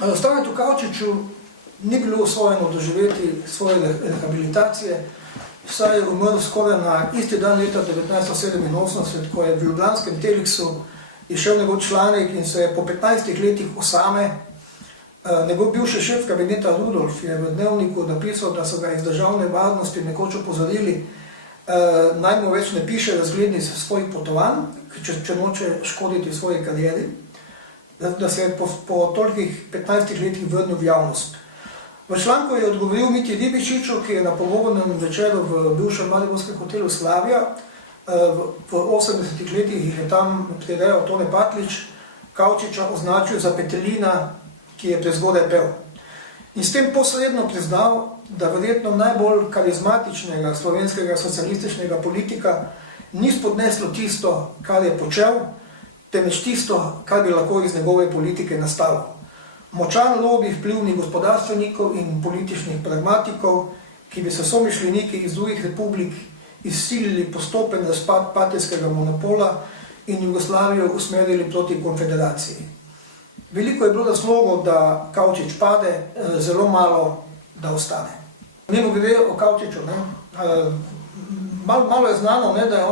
Stanetu Kavčiču ni bilo usvojeno doživeti svoje rehabilitacije, saj je umrl skoraj na isti dan leta 1987, ko je v ljubljanskem Teleksu išel njegov članek in se je po 15 letih osame njegov bivši šef kabineta Rudolf je v dnevniku napisal, da so ga iz državne varnosti nekoč opozorili, naj mu več ne piše razglednic svojih potovanj, če noče škoditi svoji karieri, da se je po tolikih 15 letih vrnil v javnost. V članku je odgovoril Mitji Ribičiču, ki je na pogovornem večeru v bivšem mariborskem hotelu Slavija, v 80 letih je tam prirejal Tone Patlič, Kavčiča označil za petelina, ki je prezgodaj pel. In s tem posredno priznal, da verjetno najbolj karizmatičnega slovenskega socialističnega politika ni spodneslo tisto, kar je počel, temveč tisto, kar bi lahko iz njegove politike nastalo. Močan lobij vplivnih gospodarstvenikov in političnih pragmatikov, ki bi se somišljeniki iz drugih republik izsilili postopen razpad partijskega monopola in Jugoslavijo usmerili proti konfederaciji. Veliko je bilo razlogov, da Kavčič pade, zelo malo, da ostane. Mimo grede o Kavčiču, malo je znano, da je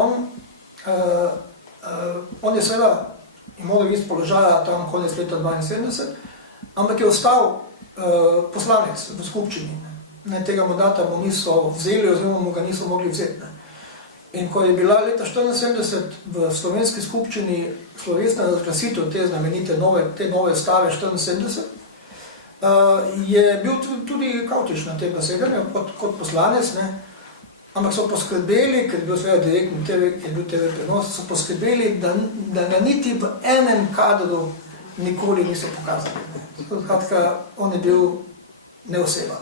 on je seveda imel vis položaja tam konec leta 1972, ampak je ostal poslanec v skupščini. Tega mandata mu niso vzeli oziroma mu ga niso mogli vzeti. In ko je bila leta 1974 v slovenski skupščini slovesna razglasitev te znamenite nove stave 1974, je bil tudi Kavčič na tem zasedanju kot poslanec, ampak so poskrbeli, ker je bil seveda direktni TV prenos, so poskrbeli, da ga niti v enem kadru nikoli niso pokazali. Skratka, on je bil neoseban.